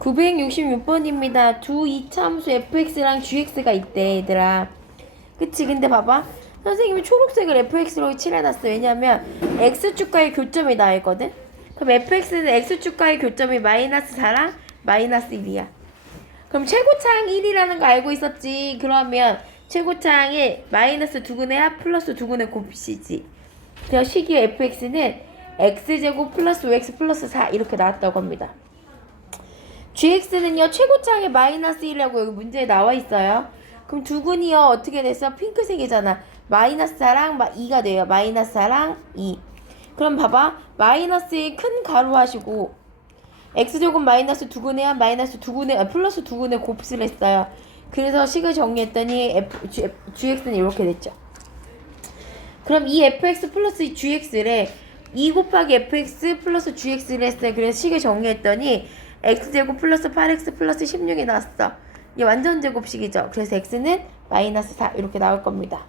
966번입니다. 두 이차함수 fx랑 gx가 있대, 얘들아. 그치? 근데 봐봐. 선생님이 초록색을 fx로 칠해놨어. 왜냐면 x축과의 교점이 나와 있거든? 그럼 fx는 x축과의 교점이 마이너스 4랑 마이너스 1이야. 그럼 최고차항 1이라는 거 알고 있었지? 그러면 최고차항이 마이너스 두근의 합 플러스 두근의 곱이지. 그래서 식이 fx는 x제곱 플러스 5x 플러스 4 이렇게 나왔다고 합니다. Gx는요 최고차항이 마이너스 1이라고 여기 문제에 나와 있어요. 그럼 두근이요 어떻게 됐어? 핑크색이잖아. 마이너스 4랑 2가 돼요. 마이너스 4랑 2. 그럼 봐봐. 마이너스의 큰 가로 하시고 x제곱 마이너스 두근의 한 마이너스 두근의 아, 플러스 두근의 곱수를 했어요. 그래서 식을 정리했더니 f, g, gx는 이렇게 됐죠. 그럼 이 fx 플러스 gx를 2 곱하기 fx 플러스 gx를 했어요. 그래서 식을 정리했더니 x제곱 플러스 8x 플러스 16이 나왔어. 이게 완전 제곱식이죠. 그래서 x는 마이너스 4 이렇게 나올 겁니다.